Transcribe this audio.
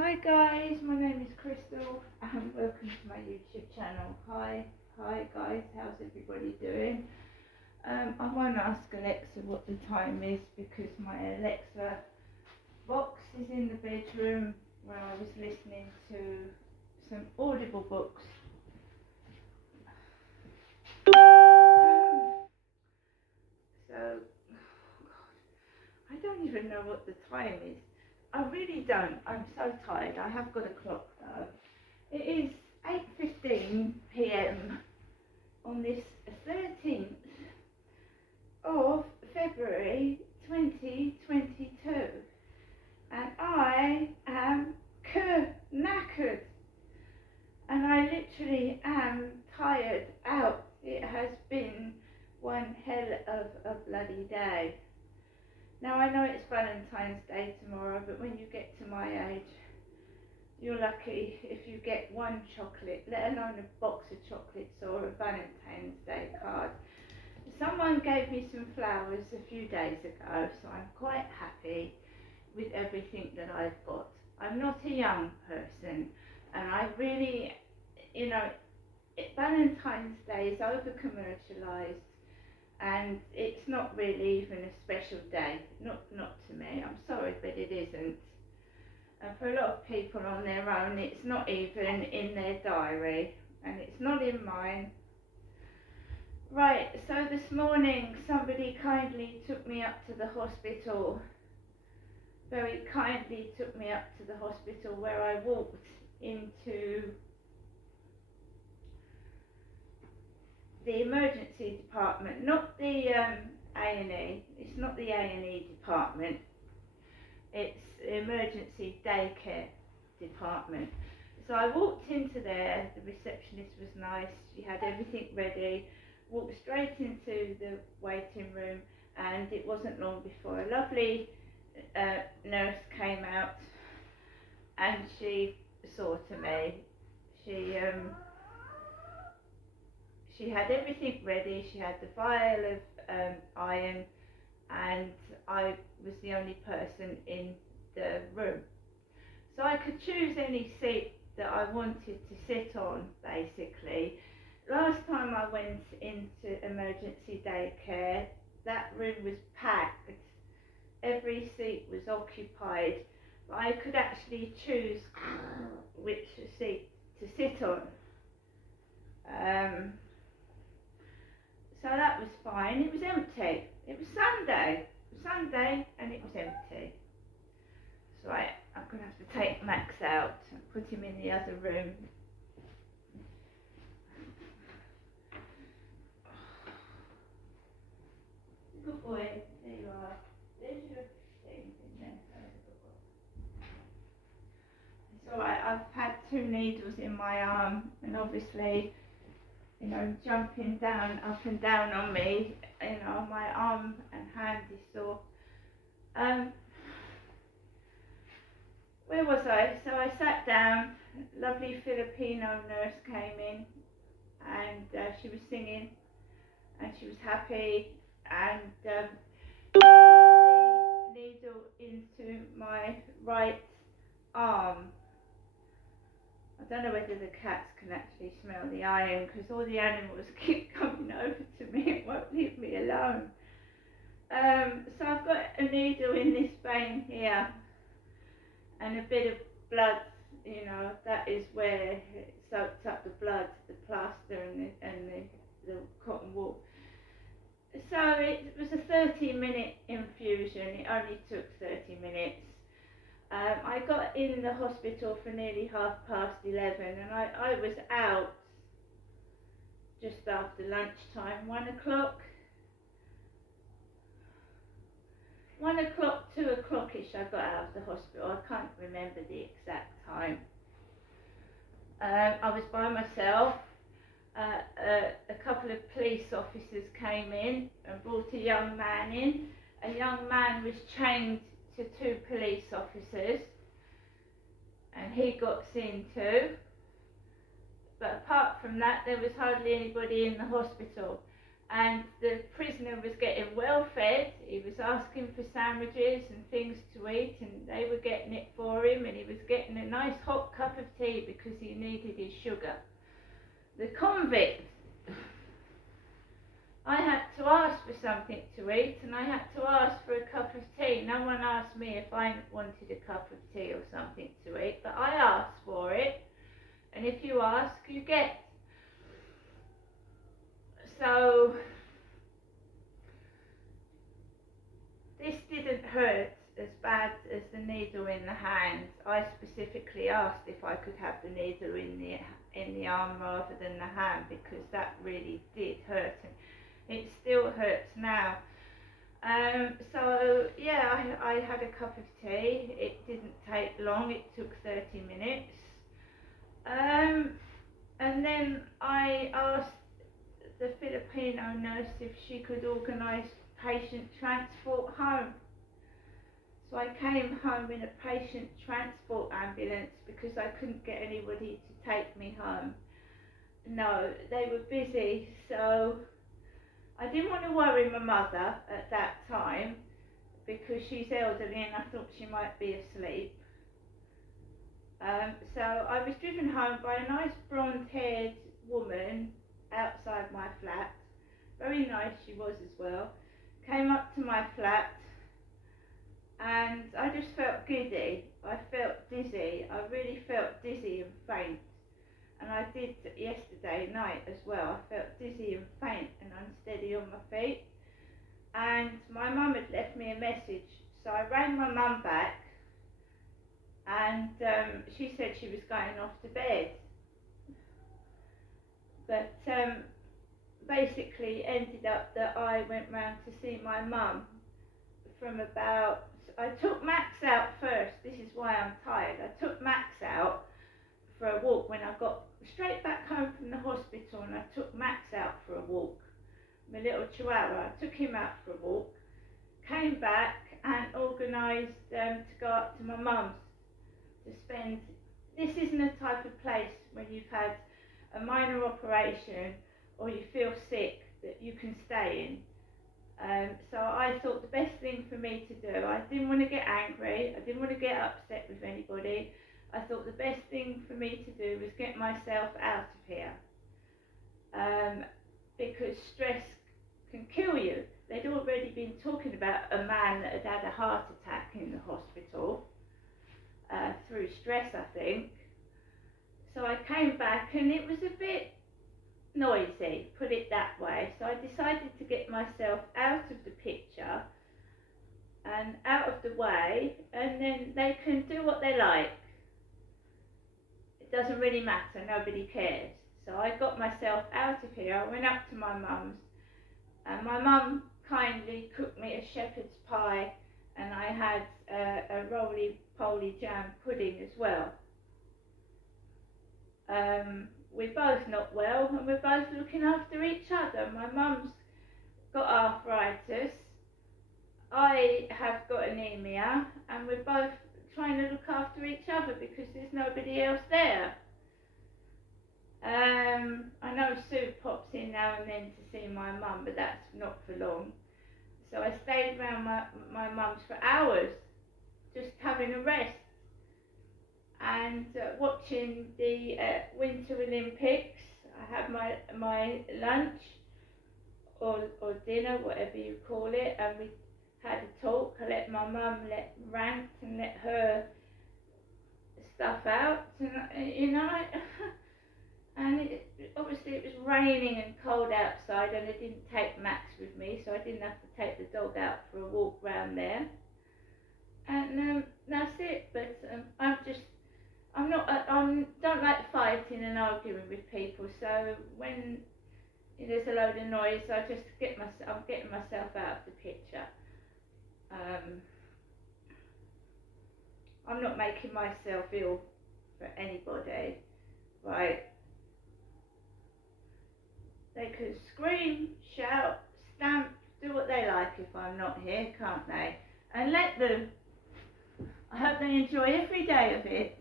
Hi guys, my name is Crystal and welcome to my YouTube channel. Hi guys, how's everybody doing? I won't ask Alexa what the time is because my Alexa box is in the bedroom where I was listening to some Audible books. So, I don't even know what the time is. I really don't. I'm so tired. I have got a clock though. It is 8:15 p.m. on this 13th of February 2022, and I am knackered, and I literally am tired out. It has been one hell of a bloody day. Now I know it's Valentine's Day tomorrow, but when you get to my age, you're lucky if you get one chocolate, let alone a box of chocolates or a Valentine's Day card. Someone gave me some flowers a few days ago, so I'm quite happy with everything that I've got. I'm not a young person, and I really, Valentine's Day is over commercialised, and it's not really even a special day, not to me. I'm sorry, but it isn't. And for a lot of people on their own, it's not even in their diary, and it's not in mine. Right, so this morning somebody kindly took me up to the hospital, very kindly took me up to the hospital where I walked into the emergency department, not the A&E. It's not the A&E department. It's emergency daycare department. So I walked into there. The receptionist was nice. She had everything ready. Walked straight into the waiting room, and it wasn't long before a lovely nurse came out, and she saw to me. She had everything ready. She had the vial of iron, and I was the only person in the room. So I could choose any seat that I wanted to sit on, basically. Last time I went into emergency daycare, that room was packed. Every seat was occupied, but I could actually choose which seat to sit on. So that was fine. It was empty. It was Sunday. And it was empty. So I'm going to have to take Max out and put him in the other room. Good boy. There you are. There's your things in there. It's alright. I've had 2 needles in my arm, and obviously, jumping up and down on me, my arm and hand is sore. Where was I? So I sat down. Lovely Filipino nurse came in, and she was singing, and she was happy, and put the needle into my right arm. I don't know whether the cats can actually smell the iron, because all the animals keep coming over to me and won't leave me alone. So I've got a needle in this vein here, and a bit of blood, that is where it soaked up the blood, the plaster and the cotton wool. So it was a 30-minute infusion. It only took 30 minutes. I got in the hospital for nearly 11:30, and I was out just after lunchtime, 1 o'clock. 1 o'clock, 2 o'clock-ish I got out of the hospital. I can't remember the exact time. I was by myself. A couple of police officers came in and brought a young man in. A young man was chained to 2 police officers, and he got seen too. But apart from that, there was hardly anybody in the hospital. and the prisoner was getting well fed. He was asking for sandwiches and things to eat, and they were getting it for him, and he was getting a nice hot cup of tea because he needed his sugar. The convict, I had to ask for something to eat, and I had to ask for a cup of tea. No one asked me if I wanted a cup of tea or something to eat, but I asked for it, and if you ask, you get. So this didn't hurt as bad as the needle in the hand. I specifically asked if I could have the needle in the arm rather than the hand, because that really did hurt, and it still hurts now. So yeah, I had a cup of tea. It didn't take long. It took 30 minutes. And then I asked the Filipino nurse if she could organise patient transport home. So I came home in a patient transport ambulance because I couldn't get anybody to take me home. No, they were busy, so I didn't want to worry my mother at that time because she's elderly and I thought she might be asleep. So I was driven home by a nice blonde-haired woman outside my flat. Very nice she was as well. Came up to my flat and I just felt giddy. I felt dizzy. I really felt dizzy and faint. And I did yesterday night as well. I felt dizzy and faint and unsteady on my feet. And my mum had left me a message. So I rang my mum back and she said she was going off to bed. But basically ended up that I went round to see my mum from about, I took Max out first. This is why I'm tired. I took Max out for a walk when I got straight back home from the hospital, and I took Max out for a walk. My little chihuahua. I took him out for a walk, came back and organised to go up to my mum's to spend. This isn't a type of place when you've had a minor operation or you feel sick that you can stay in. So I thought the best thing for me to do, I didn't want to get angry, I didn't want to get upset with anybody. I thought the best thing for me to do was get myself out of here. Because stress can kill you. They'd already been talking about a man that had had a heart attack in the hospital through stress, I think. So I came back and it was a bit noisy, put it that way. So I decided to get myself out of the picture and out of the way, and then they can do what they like. It doesn't really matter, nobody cares. So I got myself out of here. I went up to my mum's, and my mum kindly cooked me a shepherd's pie, and I had a roly-poly jam pudding as well. We're both not well, and we're both looking after each other. My mum's got arthritis, I have got anemia, and we're both trying to look after each other because there's nobody else there. I know Sue pops in now and then to see my mum, but that's not for long. So I stayed around my mum's for hours, just having a rest and watching the Winter Olympics. I had my lunch or dinner, whatever you call it, and we had a talk. I let my mum rant and let her stuff out, and you know. And obviously it was raining and cold outside, and I didn't take Max with me, so I didn't have to take the dog out for a walk round there. And that's it. But I don't like fighting and arguing with people. So when there's a load of noise, I'm getting myself out of the picture. I'm not making myself ill for anybody, right? They can scream, shout, stamp, do what they like if I'm not here, can't they? And let them. I hope they enjoy every day of it.